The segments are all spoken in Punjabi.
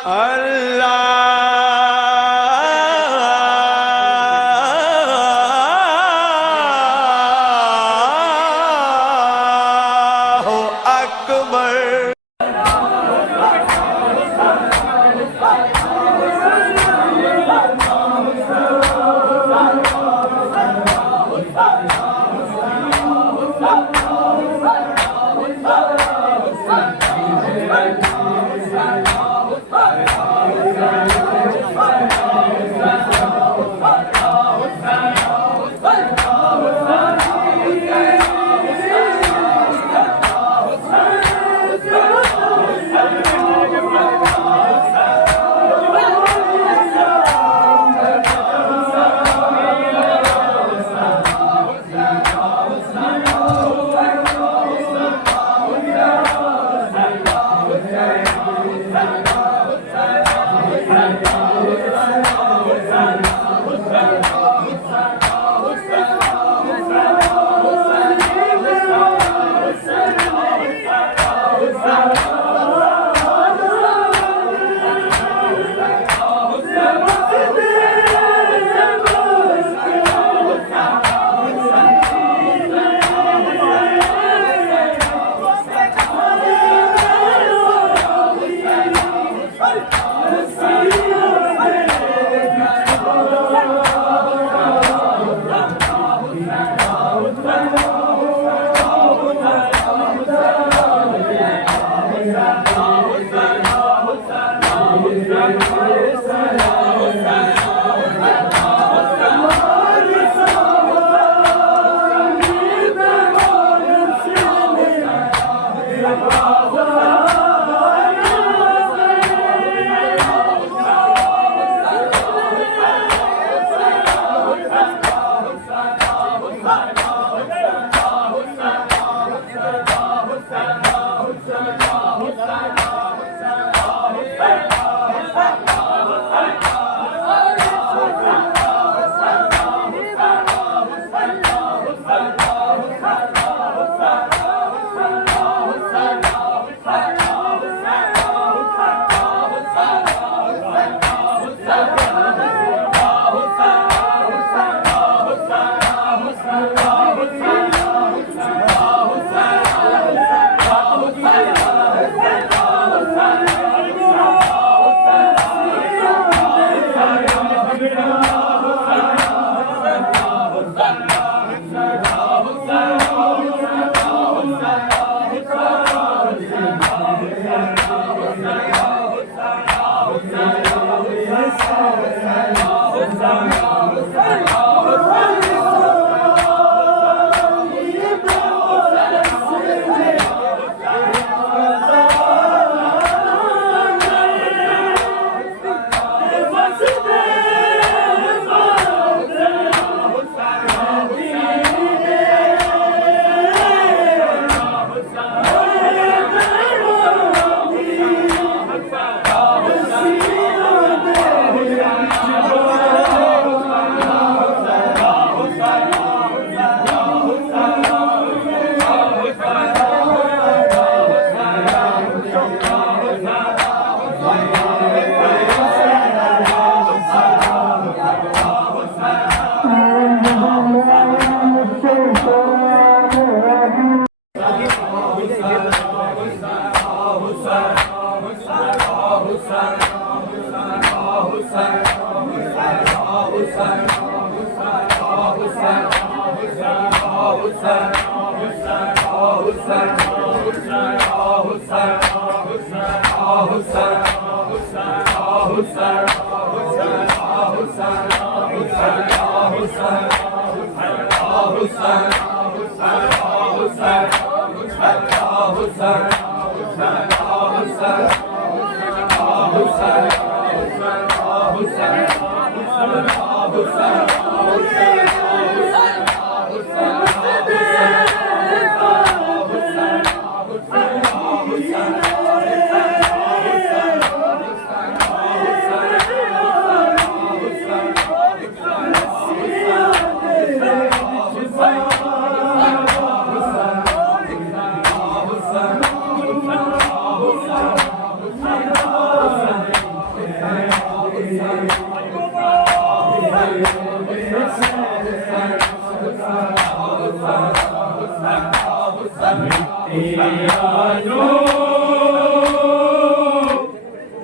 अल्लाहु अकबर।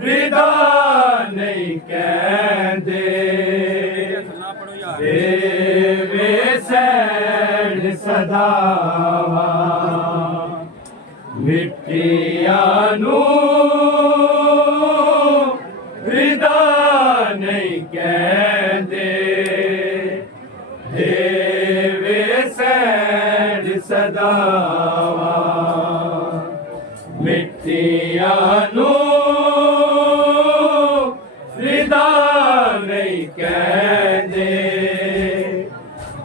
ਰਿਦਾ ਨਹੀਂ ਕਹਿੰਦੇ ਦੇਵੇ ਸੈਣ ਸਦਾਵਾ ਮਿੱਟੀਆਂ ਨੂੰ ਰਿਦਾ ਨਹੀਂ ਕਹਿੰਦੇ ਦੇਵੇ ਸੈਣ ਸਦਾਵਾ ਮਿੱਟੀਆਂ ਨੂੰ ਰਿਦਾ ਨਹੀਂ ਕਹਿੰਦੇ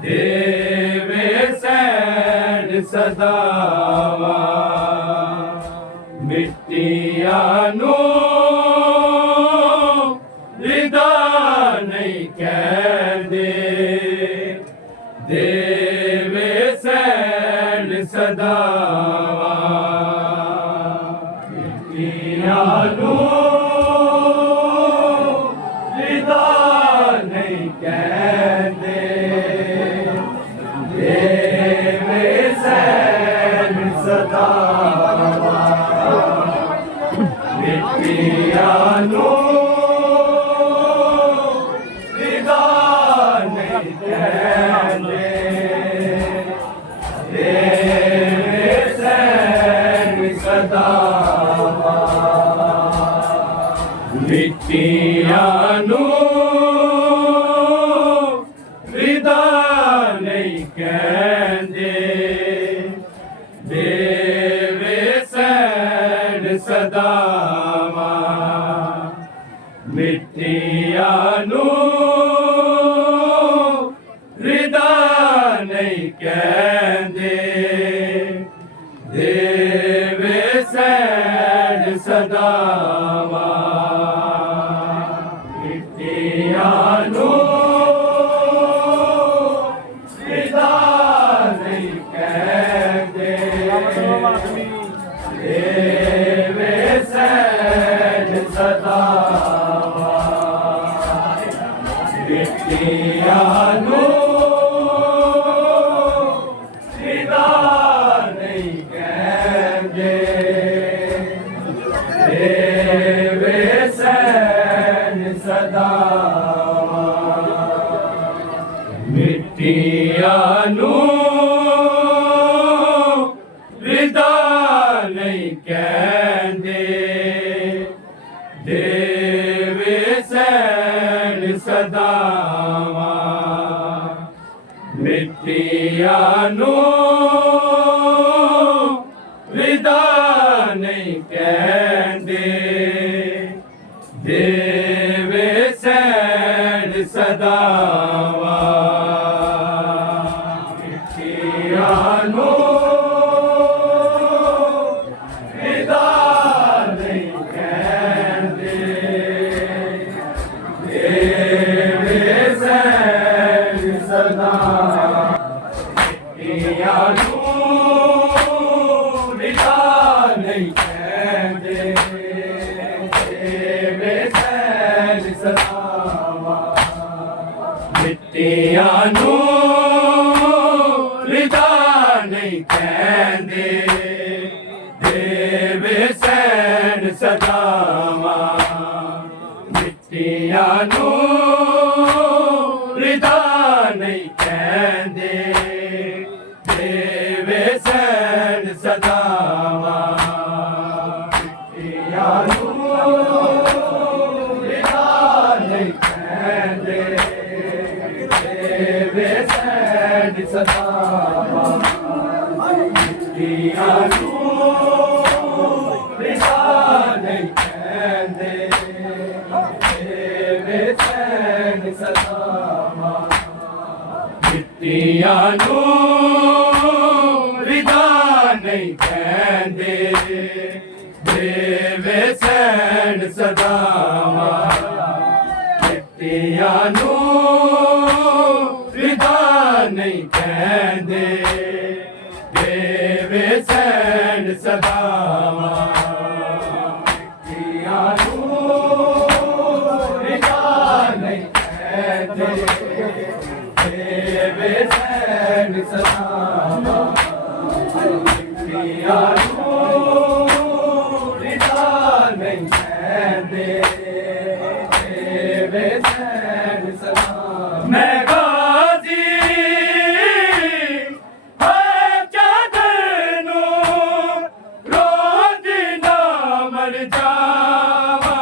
ਦੇਵੇ ਸੈਣ ਸਦਾਵਾ ਮਿੱਟੀਆਂ ਨੂੰ ਰਿਦਾ ਨਹੀਂ ਕਹਿੰਦੇ ਦੇਵੇ ਸੈਣ ਸਦਾਵਾ ਮਿੱਟੀਆਂ ਨੂੰ ਰਿਦਾ ਨਹੀਂ ਕਹਿੰਦੇ ਦੇਵੇ ਸੈਣ ਸਦਾਵਾ ਮਿੱਟੀਆਂ ਨੂੰ ਰਿਦਾ ਨਹੀਂ ਕਹਿੰਦੇ ਦੇਵੇ ਸੈਣ ਸਦਾਵਾ ਮਿੱਟੀਆਂ ਨੂੰ ਰਿਦਾ ਨਹੀਂ ਕਹਿੰਦੇ ਦੇਵੇ ਸੈਣ ਸਦਾਵਾ ਮਿੱਟੀਆਂ ਨੂੰ ਰਿਦਾ ਨਹੀਂ ਕਹਿੰਦੇ ਦੇਵੇ ਸੈਣ ਸਦਾਵਾ ਮਿੱਟੀਆਂ ਨੂੰ ਰਿਦਾ ਨਹੀਂ ਕਹਿੰਦੇ ਦੇਵੇ ਸੈਣ ਸਦਾਵਾ ਮਿੱਟੀਆਂ ਨੂੰ ਰਿਦਾ ਨਹੀਂ ਕਹਿੰਦੇ ਦੇਵੇ ਸੈਣ ਸਦਾਵਾ ਮਿੱਟੀਆਂ ਨੂੰ ਰਿਦਾ ਨਹੀਂ ਕਹਿੰਦੇ ਦੇਵੇ ਸੈਣ ਸਦਾਵਾ ਮਿੱਟੀਆਂ ਨੂੰ ਰਿਦਾ ਨਹੀਂ ਕਹਿੰਦੇ ਦੇਵੇ ਸੈਣ ਸਦਾਵਾ ਮਿੱਟੀਆਂ ਨੂੰ ਰਿਦਾ ਨਹੀਂ ਕਹਿੰਦੇ ਦੇਵੇ ਸੈਣ ਸਦਾਵਾ ਮਿੱਟੀਆਂ ਨੂੰ ਰਿਦਾ ਨਹੀਂ ਕਹਿੰਦੇ ਦੇਵੇ ਸੈਣ ਸਦਾਵਾ ਮਿੱਟੀਆਂ ਨੂੰ ਰਿਦਾ ਨਹੀਂ ਕਹਿੰਦੇ ਦੇਵੇ ਸੈਣ ਸਦਾਵਾ ਮਿੱਟੀਆਂ ਨੂੰ ਰਿਦਾ ਨਹੀਂ ਕਹਿੰਦੇ ਦੇਵੇ ਸੈਣ ਸਦਾਵਾ ਮਿੱਟੀਆਂ ਨੂੰ ਰਿਦਾ ਨਹੀਂ ਕਹਿੰਦੇ ਦੇਵੇ ਸੈਣ ਸਦਾਵਾ ਮਿੱਟੀਆਂ ਨੂੰ ਰਿਦਾ ਨਹੀਂ ਕਹਿੰਦੇ ਦੇਵੇ ਸੈਣ ਸਦਾਵਾ ਮਿੱਟੀਆਂ ਨੂੰ ਰਿਦਾ ਨਹੀਂ ਕਹਿੰਦੇ ਦੇਵੇ ਸੈਣ ਸਦਾਵਾ ਮਿੱਟੀਆਂ ਨੂੰ ਰਿਦਾ ਨਹੀਂ ਕਹਿੰਦੇ ਦੇਵੇ ਸੈਣ ਸਦਾਵਾ ਮਿੱਟੀਆਂ ਨੂੰ ਰਿਦਾ ਨਹੀਂ ਕਹਿੰਦੇ ਦੇਵੇ ਸੈਣ ਸਦਾਵਾ ਮਿੱਟੀਆਂ ਨੂੰ ਰਿਦਾ ਨਹੀਂ ਕਹਿੰਦੇ देवे सैन सलाम मैं गाजी है चादर नू रोंदी ना मर जावा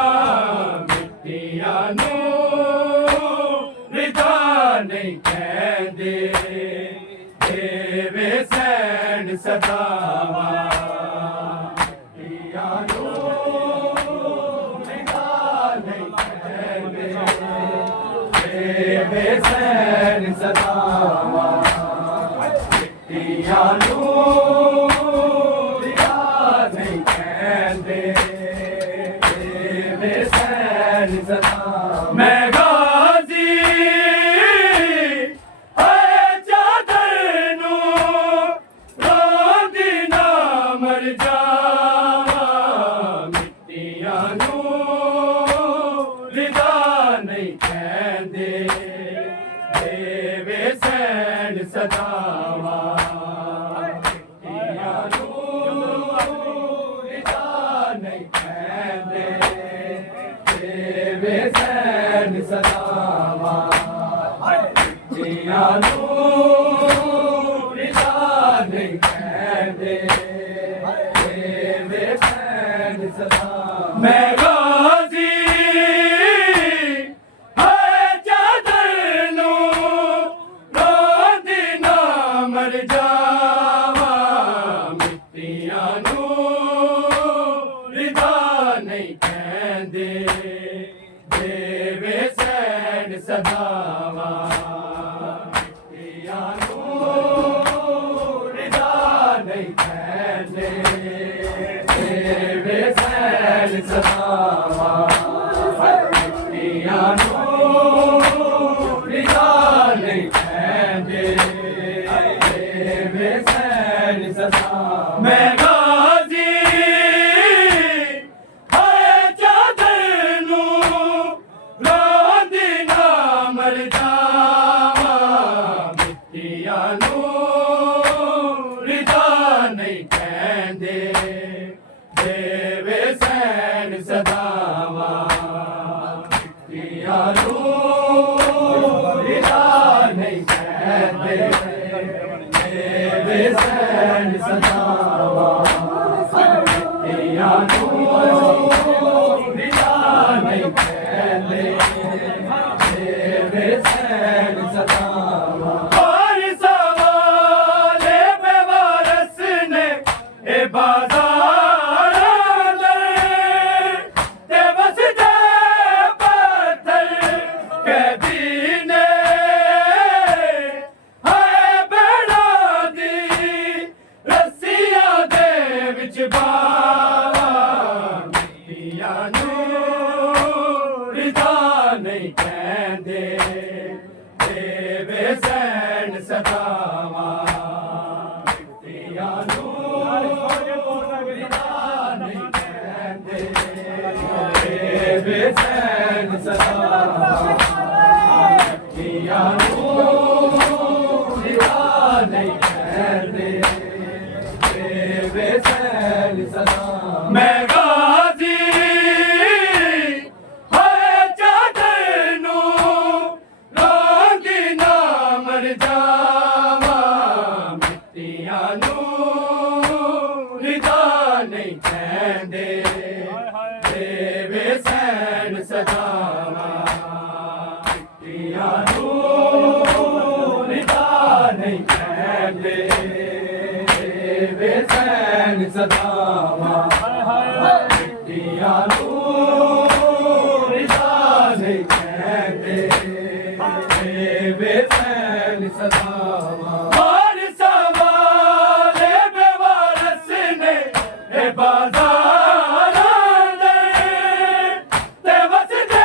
मिट्टियां नू रिदा नहीं कहंदे देवे सैन सदावा मिट्टियां नू रिदा नहीं कहंदे देवे सैन सदावा मिट्टियां नू रिदा नहीं कहंदे देवे सैन सदावा मैं गाजी है चादर नू रोंदी ना मर जावा मिट्टियां नू रिदा नहीं कहंदे देवे सैन सदावा मिट्टियां नू रिदा नहीं कहंदे देवे सैन सदावा मिट्टियां नू रिदा नहीं कहंदे देवे सैन सदावा मैं गाजी है चादर नू रोंदी ना मर जावा मिट्टियां नू रिदा नहीं कहंदे देवे सैन सदावा मिट्टियां नू रिदा नहीं कहंदे देवे सैन सदावा मिट्टियां नू रिदा नहीं कहंदे देवे सैन सदावा मैं गाजी है चादर नू रोंदी ना मर जावा मिट्टियां नू रिदा नहीं कहंदे देवे सैन सदावा मिट्टियां नू रिदा नहीं कहंदे देवे सैन सदावा मिट्टियां नू रिदा नहीं कहंदे देवे सैन सदावा और सवाले बेवारस ने ए बाज़ारां दे ते वसदे पत्थर कैदी ने हाय बेड़ा दी रस्सियां दे विच बावा मिट्टियां नू रिदा नहीं कहंदे देवे सैन सदावा मिट्टियां नू रिदा नहीं कहंदे देवे सैन सदावा मिट्टियां नू रिदा नहीं कहंदे देवे सैन सदावा मैं गाजी है चादर नू रोंदी ना मर जावा मिट्टियां नू रिदा नहीं कहंदे देवे सैन सदावा मिट्टियां नू रिदा नहीं कहंदे देवे सैन सदावा मिट्टियां नू रिदा नहीं कहंदे देवे सैन सदावा और सवाले बेवारस ने ए बाज़ारां दे ते वसदे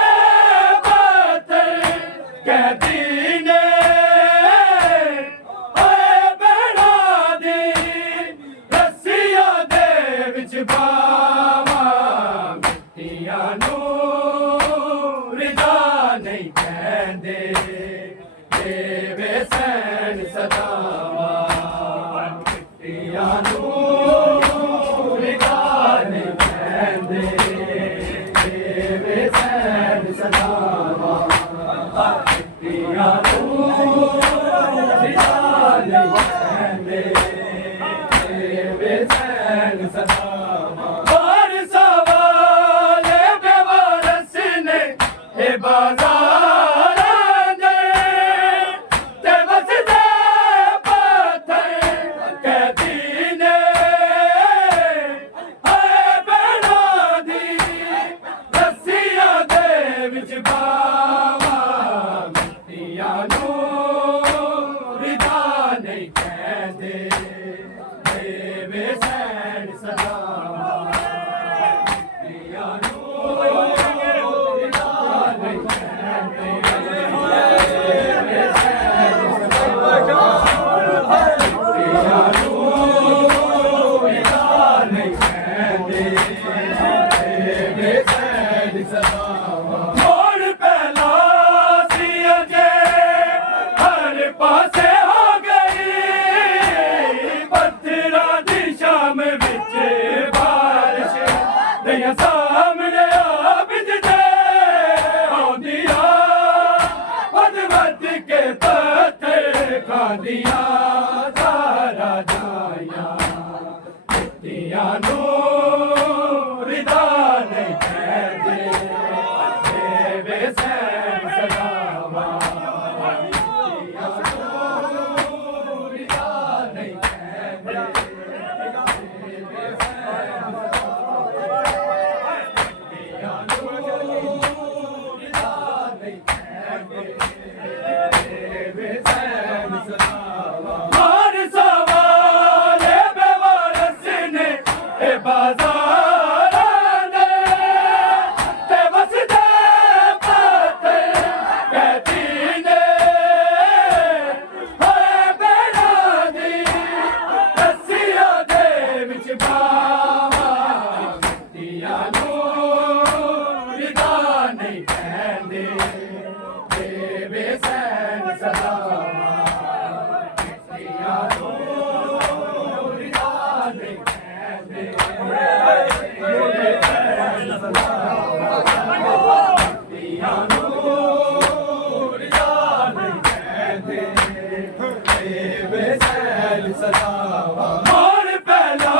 ਬਾਜ਼ਾਰਾਂ ਦੇ ਤੇ ਵਸਦੇ ਪੱਥਰ ਕੈਦੀ ਨੇ ਹਾਏ ਭੈਣਾਂ ਦੀ ਰੱਸੀਆਂ ਦੇ ਵਿੱਚ ਬਾਵਾ ਮਿੱਟੀਆਂ ਨੂੰ ਰਿਦਾ ਨਹੀਂ ਕਹਿੰਦੇ ਦੇਵੇ ਸੈਣ ਸਲਾਮਾਂ ਮਿੱਟੀਆਂ ਨੂੰ ਰਿਦਾ ਨਹੀਂ ਕਹਿੰਦੇ ਦੇਵੇ ਸੈਣ ਸਲਾਮਾਂ ਮਿੱਟੀਆਂ ਨੂੰ ਰਿਦਾ ਨਹੀਂ ਕਹਿੰਦੇ ਦੇਵੇ ਸੈਣ ਸਲਾਮਾਂ ਮੋੜ ਪਹਿਲਾ ਸੀ ਅਜੇ ਹਰ ਪਾਸੇ ਹੋ ਗਈ ਪੱਥਰਾਂ ਦੀ ਸ਼ਾਮ ਵਿੱਚ ਬਾਰਿਸ਼ ਦਇਆ ਸਾਹਮਣੇ ਬਿਜਦੇ ਆਉਂਦੀਆਂ ਵੱਧ ਵੱਧ ਕੇ ਪੱਥਰ ਖਾਂਦੀਆਂ ਸਾਰਾ ਜਾਇਆ ਮਿੱਟੀਆਂ ਨੂੰ ਰਿਦਾ ਨਹੀਂ ਕਹਿੰਦੇ ਦੇਵੇ ਸੈਣ ਸਲਾਮਾਂ ਮਿੱਟੀਆਂ ਨੂੰ ਰਿਦਾ ਨਹੀਂ ਕਹਿੰਦੇ ਦੇਵੇ ਸੈਣ ਮਿੱਟੀਆਂ ਨੂੰ ਰਿਦਾ ਨਹੀਂ ਕਹਿੰਦੇ ਦੇਵੇ ਸੈਣ ਸਲਾਮਾਂ ਹਰ ਸਵਾਲੇ ਬੇਵਾਰਸ ਨੇ ਇਹ ਬਾਜ਼ਾਰਾਂ ਦੇ ਤੇ ਵਸਦੇ ਪੱਥਰ ਕੈਦੀ ਨੇ ਹਾਏ ਭੈਣਾਂ ਦੀ ਰੱਸੀਆਂ ਦੇ ਵਿੱਚ ਬਾਵਾ ਮਿੱਟੀਆਂ ਨੂੰ ਰਿਦਾ ਨਹੀਂ ਕਹਿੰਦੇ ਦੇਵੇ ਸੈਣ ਸਲਾਮਾਂ ਮਿੱਟੀਆਂ ਨੂੰ ਰਿਦਾ ਨਹੀਂ ਕਹਿੰਦੇ ਦੇਵੇ ਸੈਣ ਸਲਾਮਾਂ ਮਿੱਟੀਆਂ ਨੂੰ ਰਿਦਾ ਨਹੀਂ ਕਹਿੰਦੇ ਦੇਵੇ ਸੈਣ ਸਲਾਮਾਂ ਮੋੜ ਪਹਿਲਾ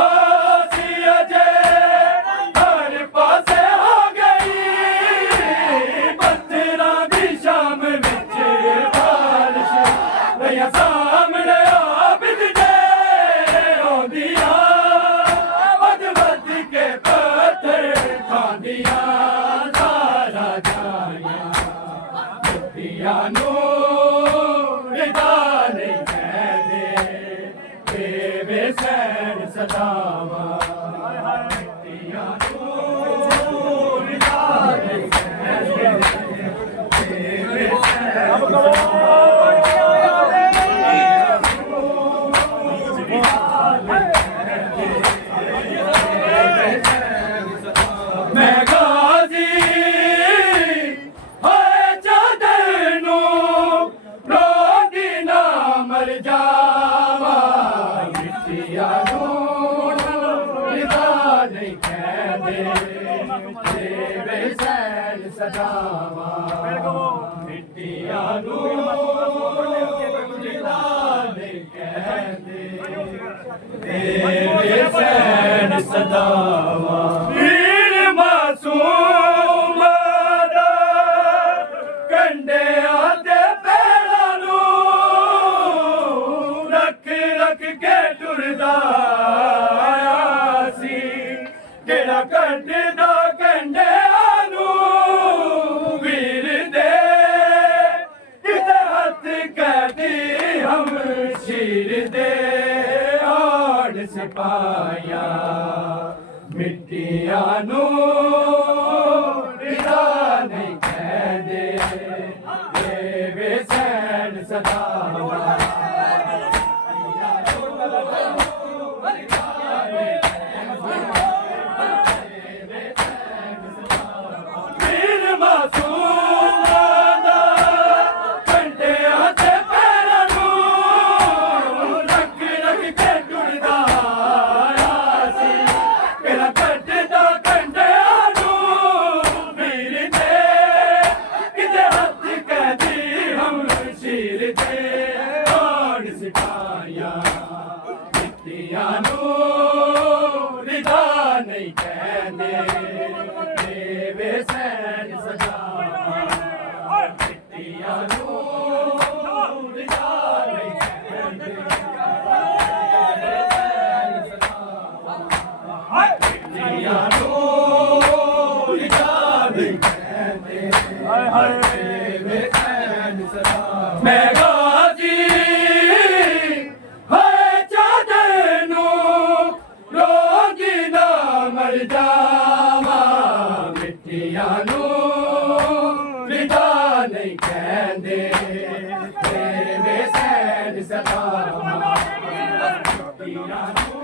ਸੀ ਅਜੇ ਹਰ ਪਾਸੇ ਹੋ ਗਈ ਪੱਥਰਾਂ ਦੀ ਸ਼ਾਮ ਵਿੱਚ ਬਾਰਿਸ਼ ਦਇਆ ਸਾਹਮਣੇ ਬਿਜਦੇ ਆਉਂਦੀਆਂ ਵੱਧ ਵੱਧ ਕੇ ਪੱਥਰ ਖਾਂਦੀਆਂ ਸਾਰਾ ਜਾਇਆ ਮਿੱਟੀਆਂ ਨੂੰ ਰਿਦਾ ਨਹੀਂ ਕਹਿੰਦੇ ਦੇਵੇ ਸੈਣ ਸਲਾਮਾਂ ਮਿੱਟੀਆਂ ਨੂੰ ਰਿਦਾ ਨਹੀਂ ਕਹਿੰਦੇ ਦੇਵੇ ਸੈਣ ਮੈਂ ਗਾਜ਼ੀ ਹੋਏ ਚਾਦਰ ਨੂੰ ਰੋਂਦੀ ਨਾ ਮਰ ਜਾਵਾਂ ਮਿੱਟੀਆਂ ਨੂੰ ਰਿਦਾ ਨਹੀਂ ਕਹਿੰਦੇ ਦੇਵੇ ਸੈਣ ਸਲਾਮਾਂ ਮਿੱਟੀਆਂ ਨੂੰ ਰਿਦਾ ਨਹੀਂ ਕਹਿੰਦੇ ਦੇਵੇ ਸੈਣ ਸਲਾਮਾਂ ਵੀਰ ਮਾਸੂਮ ਦਾ ਕੰਡਿਆਂ ਦੇ ਪੈਰਾਂ ਨੂੰ ਰੱਖ ਰੱਖ ਕੇ ਟੁਰਦਾ ਆਇਆ ਸੀ ਜਿਹੜਾ ਕੱਢਦਾ ਕੰਡਿਆਂ ਨੂੰ ਵੀਰ ਦੇ ਕਿਤੇ ਹੱਥ ਕਹਦੀ ਹਮ ਸ਼ੀਰ ਦੇ ਆੜ ਸਿਪਾਇਆ ਮਿੱਟੀਆਂ ਨੂੰ ਰਿਦਾ ਨਹੀਂ ਕਹਿੰਦੇ ਦੇਵੇ ਸੈਣ ਸਲਾਮਾਂ ਵੀਰ ਮਾਸੂਮ ਦਾ ਕੰਡਿਆਂ ਤੇ ਪੈਰਾਂ ਨੂੰ ਰੱਖ ਰੱਖ ਕੇ ਟੁਰਦਾ ਆਇਆ ਸੀ ਕਿਹੜਾ ਕੱਢਦਾ ਕੰਡਿਆਂ ਨੂੰ ਵੀਰ ਦੇ ਕਿਤੇ ਹੱਥ ਕਹਦੀ ਹਮ ਸ਼ੀਰ ਦੇ ਹਾਏ ਹਾਏ ਦੇਵੇ ਚੈਨ ਸਦਾ ਮੈਂ ਗਾਜ਼ੀ ਹੋਏ ਚਾਦਰ ਨੂੰ ਰੋਂਦੀ ਨਾ ਮਰ ਜਾਵਾਂ ਮਿੱਟੀਆਂ ਨੂੰ ਵਿਦਾ ਨਹੀਂ ਕਹਿੰਦੇ ਦੇਵੇ ਚੈਨ ਸਦਾ ਮਿੱਟੀਆਂ ਨੂੰ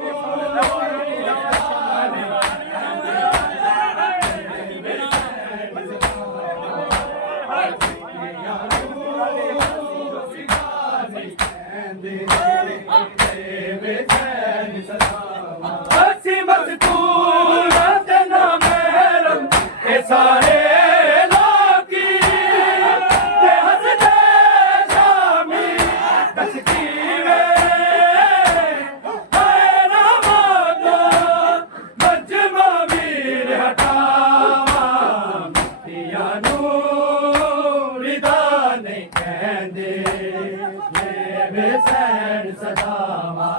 ਅਸੀਂ ਮਜ਼ਦੂਰ ਤੇ ਨਾ ਮਹਿਰਮ ਇਹ ਸਾਰੇ ਲੋਕੀ ਤੇ ਹੱਸਦੇ ਸ਼ਾਮੀ ਦਸਤੀ ਵੇ ਹਾਏ ਰਾਮਾ ਮਜਮਾ ਵੀਰ ਹਟਾਵਾਂ ਮਿੱਟੀਆਂ ਨੂੰ ਰਿਦਾ ਨਹੀਂ ਕਹਿੰਦੇ ਵੇ ਸੈਨ ਸਦਾਵਾ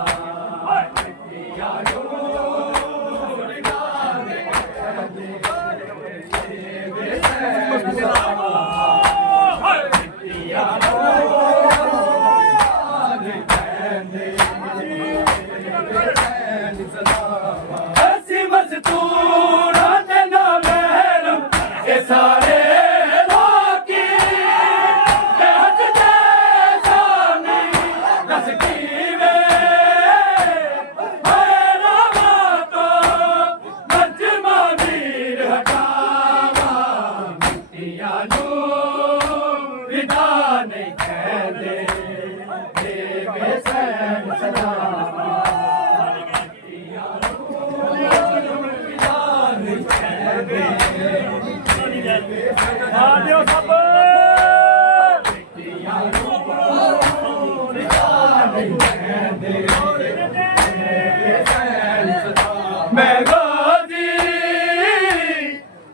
ਅਸੀਂ ਮਜ਼ਦੂਰਾਂ ਤੇ ਨਾ ਮਹਿਰਮ ਇਹ ਸਾਰੇ ਲੋਕੀ ਤੇ ਹੱਸਦੇ ਸਾਹਮਣੇ ਦੱਸ ਕਿਵੇਂ ਹਾਏ ਰਾਮਾ ਤੋਂ ਮਜਮਾ ਵੀਰ ਹਟਾਵਾਂ ਮਿੱਟੀਆਂ ਨੂੰ ਵਿਦਾ ਨਹੀਂ ਕਹਿੰਦੇ ਦੇਵੇ ਸੈਨ ਸਦਾਵਾ ਦਿਓ ਸਭ ਮੈਂ ਗਾਜ਼ੀ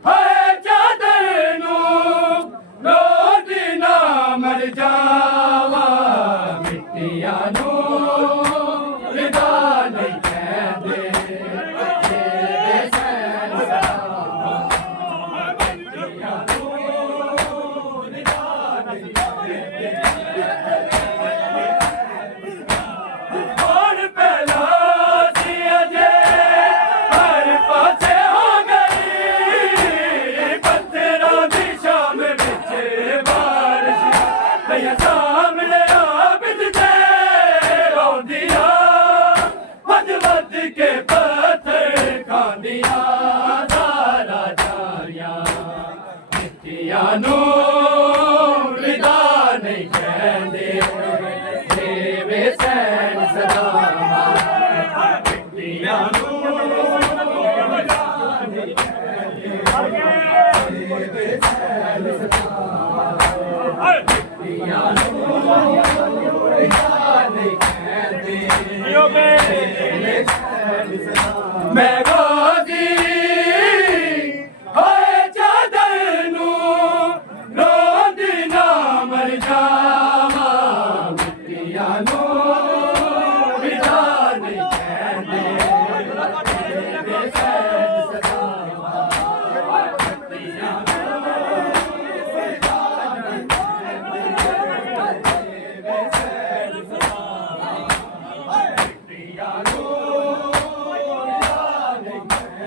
ਹੋਏ ਚਾਦਰ ਨੂੰ ਰੋਂਦੀ ਨਾ ਮਰ ਜਾਵਾਂ ਮਿੱਟੀਆਂ ਨੂੰ ਵਿਦਾ ਨਹੀਂ ਕਹਿੰਦੇ ਦੇਵੇ ਸੈਨ ਸਦਾਵਾ ਮਿੱਟੀਆਂ ਨੂੰ ਵਿਦਾ ਨਹੀਂ ਕਹਿੰਦੇ ਹੁਣ ਪਹਿਲਾਂ ਸੀ ਅਜੇ ਹਰ ਪਾਸੇ ਹੋ ਗਈ ਪੱਥਰਾਂ ਦੀ ਸ਼ਾਮ ਵਿੱਚ ਬਾਰਿਸ਼ ਭਈਆ ਸਾਹਮਣੇ ਆਬਿਦ ਤੇ ਰੋਂਦੀਆਂ ਵੱਧ ਵੱਧ ਕੇ ਪੱਥਰ ਖਾਂਦੀਆਂ ਸਾਰਾ ਜਾਰੀਆਂ ਮਿੱਟੀਆਂ ਨੂੰ ਵਿਦਾ ਨਹੀਂ ਕਹਿੰਦੇ ਦੇਵੇ ਸੈਨ ਸਦਾਵਾ ਮਿੱਟੀਆਂ ਨੂੰ ਮੈਂ ਗਾਜ਼ੀ ਹੋਏ ਚਾਦਰ ਨੂੰ ਰੋਂਦੀ ਨਾ ਮਰ ਜਾਵਾਂ ਮਿੱਟੀਆਂ ਨੂੰ ਵਿਦਾ ਨਹੀਂ ਕਹਿੰਦੇ ਦੇਵੇ ਸੈਨ ਸਦਾਵਾ ਮਿੱਟੀਆਂ ਨੂੰ ਵਿਦਾ ਨਹੀਂ ਕਹਿੰਦੇ ਦੇਵੇ ਸੈਨ ਸਦਾਵਾ ਮਿੱਟੀਆਂ ਨੂੰ ਵਿਦਾ ਨਹੀਂ ਕਹਿੰਦੇ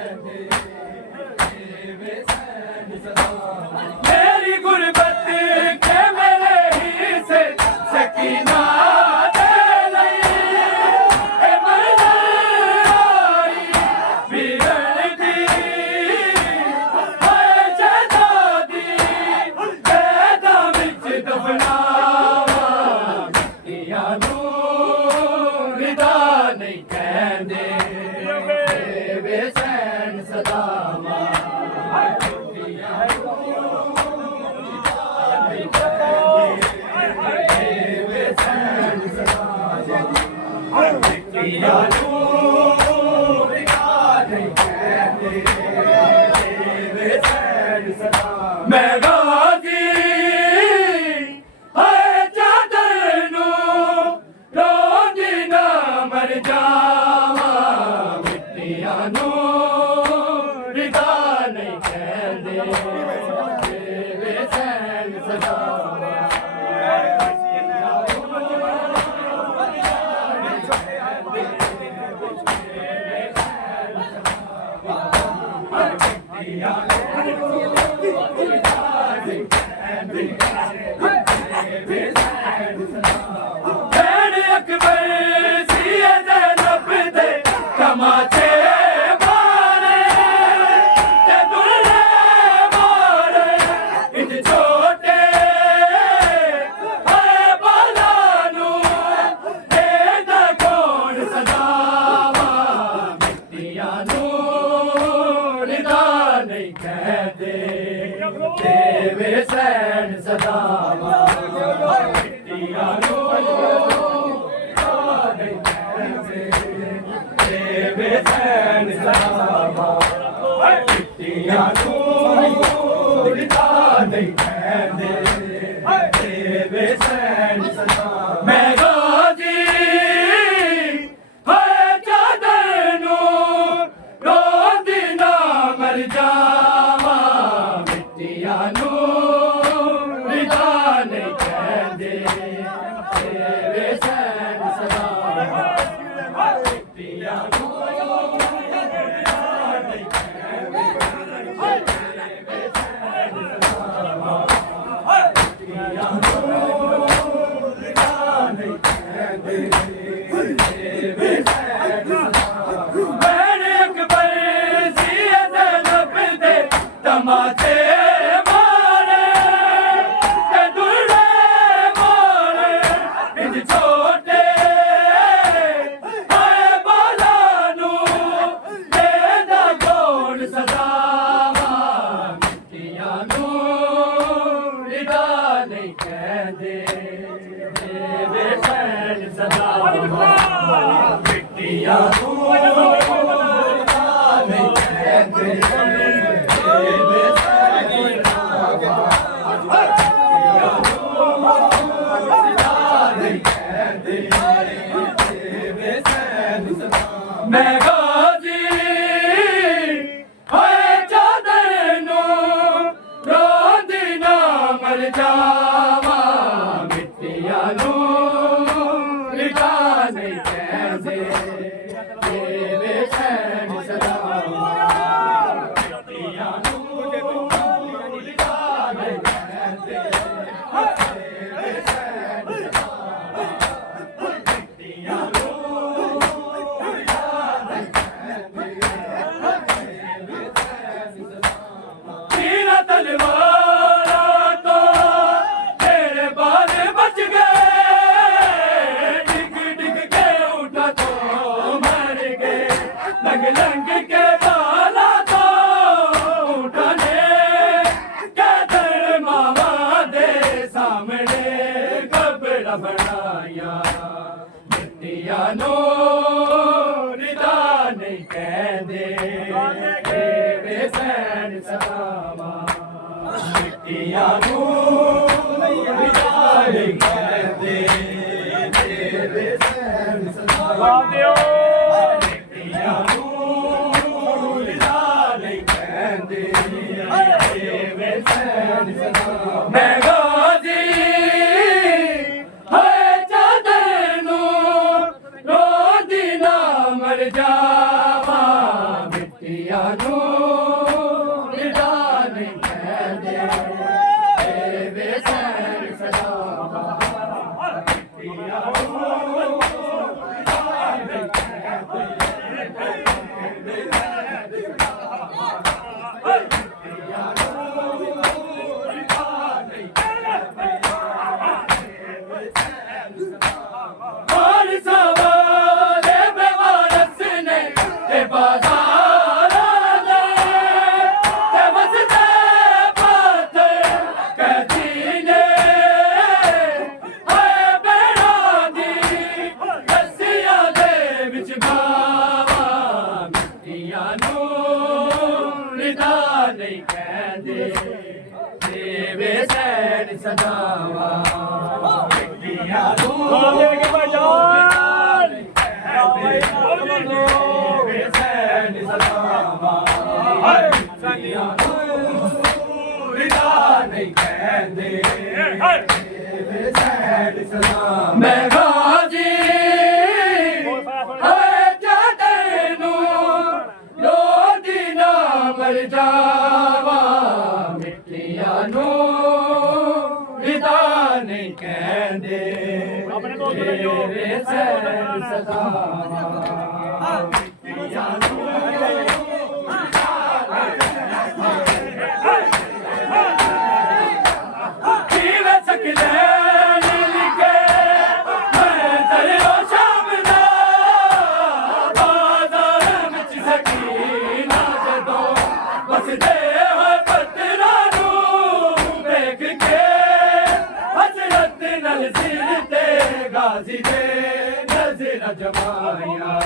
भैन अकबर सिए ज़ैनब दे तमाचे मारे ते दुल्हे मारे इंज छोटे हाय बाला नू देदा कौन सदावा मिट्टियां नू रिदा नहीं कहदे देवे सैन सदावा मिट्टियां नू देवे सैन सदावा मिट्टियां नू रिदा नहीं कहदे देवे सैन सदावा मैं गाजी हाय चादर नू रोंदी ना मर जावा मिट्टियां नू रिदा नहीं कहदे देवे सैन सदावा मिट्टियां नू भैन अकबर सिए ज़ैनब दे तमाचे मारे ते दुल्हे मारे इंज छोटे हाय बाला नू देदा कौन सदावा मिट्टियां नू रिदा नहीं कहदे देवे सैन सदावा मिट्टियां नू रिदा नहीं कहदे देवे सैन सदावा मिट्टियां नू रिदा नहीं कहदे देवे सैन सदावा मैं गाजी हाय चादर नू रोंदी ना मर जावा मिट्टियां नू रिदा नहीं कहदे देवे सैन सदावा मिट्टियां नू रिदा नहीं कहदे देवे सैन सदावा मिट्टियां नू रिदा नहीं कहदे देवे सैन सदावा तीरा तलवारा तो तेरे बाल बच गए डिग डिग के उठा तो मर गए लंग लंग के बाला तो उठाने कैदर मामा दे सामने कब्र बनाया मिट्टियां नू रिदा नहीं कहदे देवे सैन सदावा मिट्टियां नू रिदा नहीं कहदे देवे सैन सदावा मिट्टियां नू रिदा नहीं कहदे देवे सैन सदावा मैं गाजी हाय चादर नू रोंदी ना मर जावा मिट्टियां नू रिदा नहीं कहदे देवे सैन सदावा मिट्टियां नू रिदा नहीं कहदे देवे सैन सदावा मिट्टियां नू रिदा नहीं कहदे देवे सैन सदावा और सवाले बेवारस ने ते बाजार दे ते बसते पाथर कदीने हाय बेड़ा दी रस्सियां दे विच बावा मिट्टियां नू रिदा नहीं कहदे देवे सैन सदावा मिट्टियां नू देवे सैन सदावा मिट्टियां नू रिदा नहीं कहदे देवे सैन सदावा मैं गाजी हाय चादर नू रोंदी ना मर जावा मिट्टियां नू ਨਹੀਂ ਕਹਿੰਦੇ ਤੇਰੇ ਸਹਿਣ ਸਦਾਵਾਂ ਕੀਤੀਆਂ ਨੂੰ ਜੀਵੇ ਸਕਦੇ ਨੀ ਲਿਖੇ ਮੈਂ ਤੇਰੇ ਸ਼ਾਮ ਦਾ ਬਾਜ਼ਾਰ ਵਿੱਚ ਸਕੀਨਾ ਜਦੋਂ ਵਸਦੇ ਹੋਏ ਪੱਤਰਾਂ ਨੂੰ ਵੇਖ ਕੇ ਹਜ਼ਰਤ ਨਾਲ ਸਿਰ ਤੇ ਗਾਜ਼ੀ ਦੇ ਨਜ਼ਰ ਜਮਾਇਆ